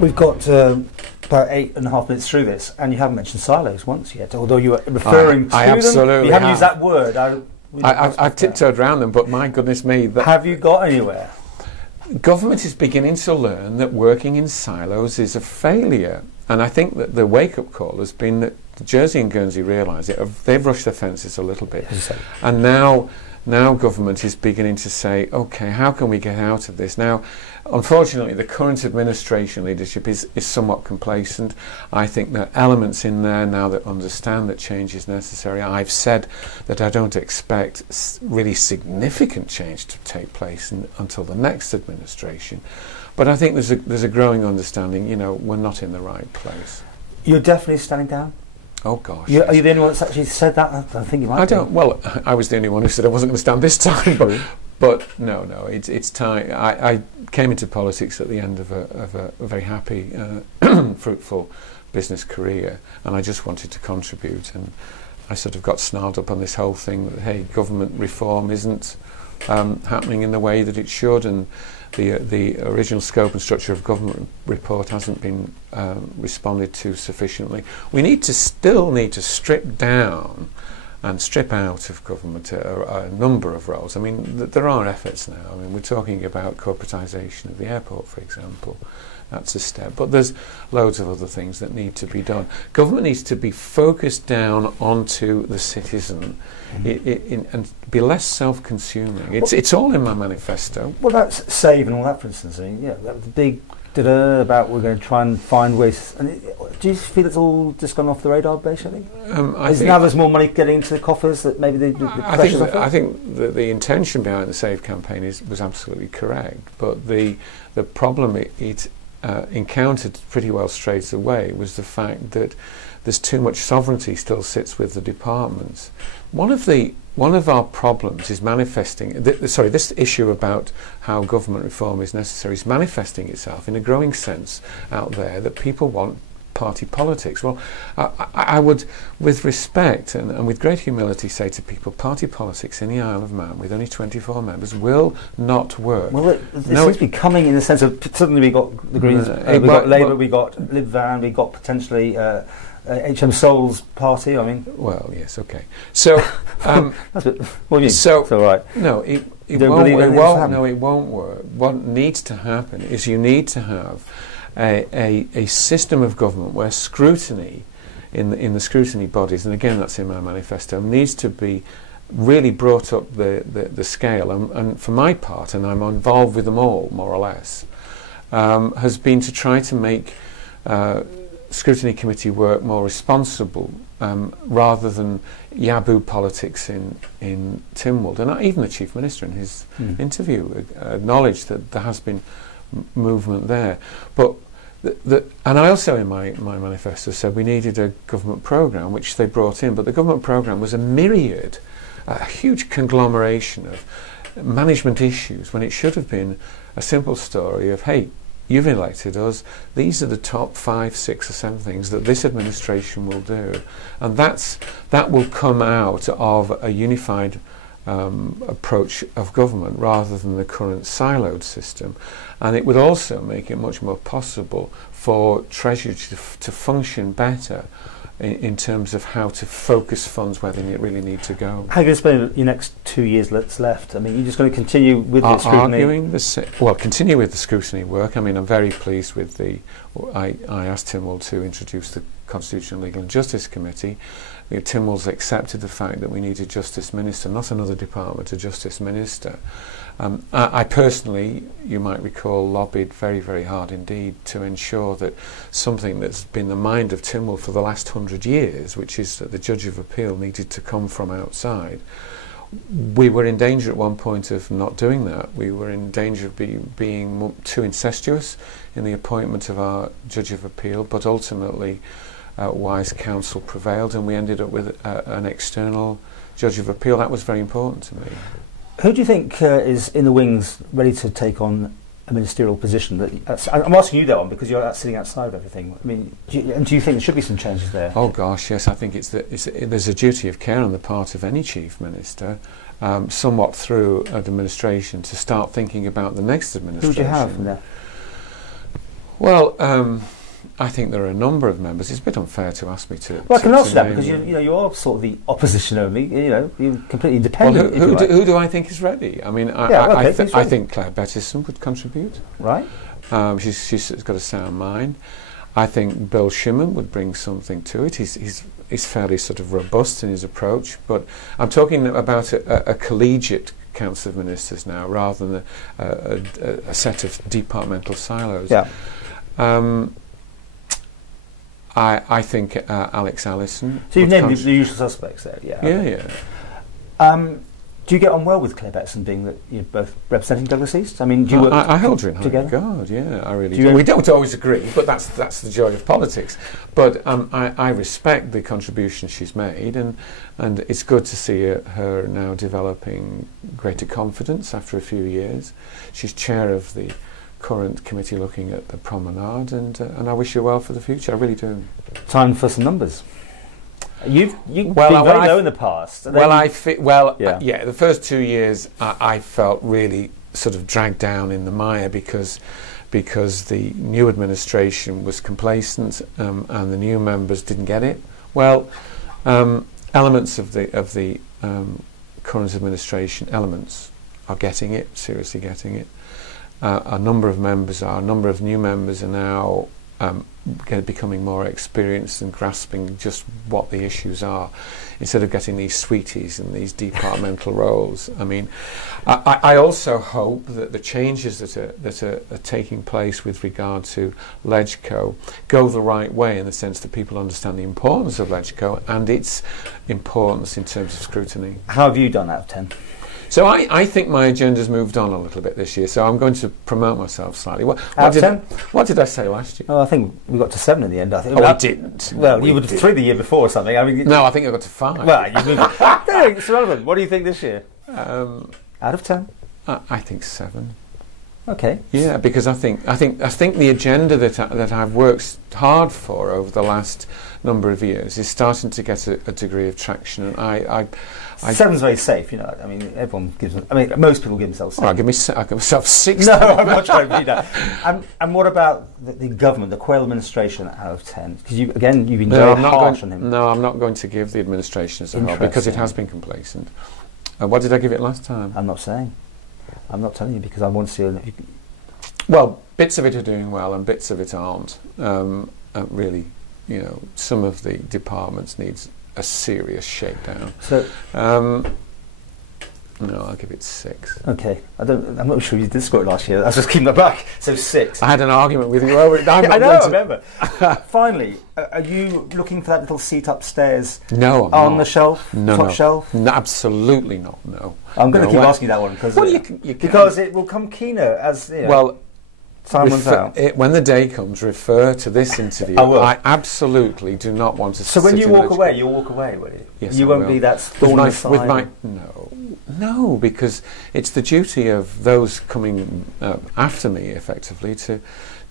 We've got about 8.5 minutes through this, and you haven't mentioned silos once yet, although you were referring to them. Absolutely you haven't used that word. I've tiptoed around them, but my goodness me. Have you got anywhere? Government is beginning to learn that working in silos is a failure. And I think that the wake-up call has been that Jersey and Guernsey realise it. They've rushed their fences a little bit. And now government is beginning to say, OK, how can we get out of this? Now, unfortunately, the current administration leadership is somewhat complacent. I think there are elements in there now that understand that change is necessary. I've said that I don't expect really significant change to take place until the next administration. But I think there's a growing understanding, we're not in the right place. You're definitely standing down? Oh gosh. Are you the only one that's actually said that? I think you might be. Well, I was the only one who said I wasn't going to stand this time. But no, it's time. I came into politics at the end of a very happy, fruitful business career, and I just wanted to contribute. And I sort of got snarled up on this whole thing that, hey, government reform isn't happening in the way that it should, and the original scope and structure of government report hasn't been responded to sufficiently. We still need to strip down and strip out of government a number of roles. I mean, there are efforts now. I mean, we're talking about corporatisation of the airport, for example. That's a step. But there's loads of other things that need to be done. Government needs to be focused down onto the citizen and be less self-consuming. It's all in my manifesto. Well, that's SAVE and all that, for instance. I mean, that was the big about we're going to try and find ways. And do you feel it's all just gone off the radar, basically? I think now there's more money getting into the coffers that maybe the pressure's off it? I think the intention behind the SAVE campaign was absolutely correct, but the problem it encountered pretty well straight away was the fact that there's too much sovereignty still sits with the departments. One of our problems is manifesting. This issue about how government reform is necessary is manifesting itself in a growing sense out there that people want party politics. Well, I would, with respect and with great humility, say to people, party politics in the Isle of Man with only 24 members will not work. Well, it seems to be coming in the sense of suddenly we got the Greens, we got Labour, we got Lib Van, we got potentially HM Sol's party. I mean, well, yes, okay. So, that's what do you mean? So, it's all right. No, it won't. No, it won't work. What needs to happen is you need to have a system of government where scrutiny in the scrutiny bodies, and again that's in my manifesto, needs to be really brought up the scale. And for my part, and I'm involved with them all more or less, has been to try to make scrutiny committee work more responsible rather than yaboo politics in Tynwald. And even the Chief Minister in his interview acknowledged that there has been movement there. But and I also in my manifesto said we needed a government programme, which they brought in, but the government programme was a huge conglomeration of management issues when it should have been a simple story of, hey, you've elected us, these are the top 5, 6 or 7 things that this administration will do. And that will come out of a unified approach of government rather than the current siloed system. And it would also make it much more possible for Treasury to function better in terms of how to focus funds where they really need to go. How are you going to spend your next 2 years that's left? I mean, you're just going to continue with the scrutiny? Continue with the scrutiny work. I mean, I'm very pleased with I asked Tynwald to introduce the Constitutional, Legal and Justice Committee. Tynwald's accepted the fact that we need a Justice Minister, not another department, a Justice Minister. I personally, you might recall, lobbied very, very hard indeed to ensure that something that's been the mind of Tynwald for the last 100 years, which is that the Judge of Appeal needed to come from outside. We were in danger at one point of not doing that. We were in danger of being too incestuous in the appointment of our Judge of Appeal, but ultimately wise counsel prevailed and we ended up with an external Judge of Appeal. That was very important to me. Who do you think is in the wings ready to take on a ministerial position? I'm asking you that one because you're sitting outside of everything. I mean, do you think there should be some changes there? Oh gosh, yes. I think there's a duty of care on the part of any Chief Minister, somewhat through administration, to start thinking about the next administration. Who do you have from there? Well, I think there are a number of members. It's a bit unfair to ask me to. Well, I can answer that because you are sort of the opposition only. You're completely independent. Well, who do I think is ready? I mean, I think Claire Bettison would contribute. Right. She's got a sound mind. I think Bill Shimon would bring something to it. He's fairly sort of robust in his approach. But I'm talking about a collegiate Council of Ministers now, rather than a set of departmental silos. Yeah. I think Alex Allison. So you've named the usual suspects there, yeah. Yeah. Do you get on well with Claire Bettison, being that you're both representing Douglas East? I mean, do you work I hold her in high regard, yeah, I really do. We don't always agree, but that's the joy of politics. But I respect the contribution she's made, and it's good to see her now developing greater confidence after a few years. She's chair of the current committee looking at the promenade, and I wish her well for the future. I really do. Time for some numbers. You've been very low in the past. The first 2 years I felt really sort of dragged down in the mire because the new administration was complacent and the new members didn't get it. Well, elements of the current administration are getting it, seriously getting it. A number of new members are now becoming more experienced and grasping just what the issues are, instead of getting these sweeties and these departmental roles. I mean, I also hope that the changes that are taking place with regard to LegCo go the right way, in the sense that people understand the importance of LegCo and its importance in terms of scrutiny. How have you done out of 10? So I think my agenda's moved on a little bit this year, so I'm going to promote myself slightly. What did I say last year? Oh, I think we got to 7 in the end, I think. Oh, we didn't. Well, you were 3 the year before or something. I mean, no, I think I got to 5. Well, no, it's irrelevant. What do you think this year? Out of 10? I think 7. Okay. Yeah, because I think the agenda that I've worked hard for over the last number of years is starting to get a degree of traction, and I 7's very safe, you know. I mean, everyone gives. Most people give themselves 7. Well, I give myself 6. No, I'm not trying to do that. And what about the government, the Quayle administration, out of 10? Because you've been very harsh on him. No, I'm not going to give the administration as a whole, because it has been complacent. What did I give it last time? I'm not saying. I'm not telling you, because I want to see. Well, bits of it are doing well, and bits of it aren't. Really, you know, some of the departments needs a serious shakedown. So, no, I'll give it 6. Okay, I'm not sure you did score it last year. I was just keeping it back. So 6. I had an argument with you over it. I remember. Finally, are you looking for that little seat upstairs? No, I'm on not. The shelf, top shelf? No, absolutely not. No. I'm going to keep asking you that one because it will come keener as you know. Well. Time runs out. When the day comes, refer to this interview. I absolutely do not want to. So when you walk away, you'll walk away, will you? Yes, you won't be that thorn in the side. No, because it's the duty of those coming after me, effectively, to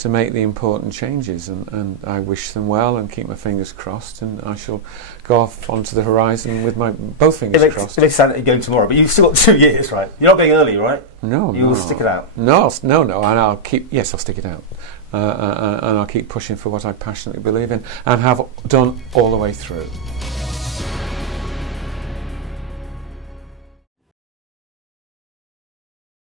make the important changes, and I wish them well and keep my fingers crossed, and I shall go off onto the horizon with my both fingers crossed. It makes sense that you're going tomorrow, but you've still got 2 years, right? You're not going early, right? No, you will stick it out. No, and I'll keep. Yes, I'll stick it out, and I'll keep pushing for what I passionately believe in, and have done all the way through.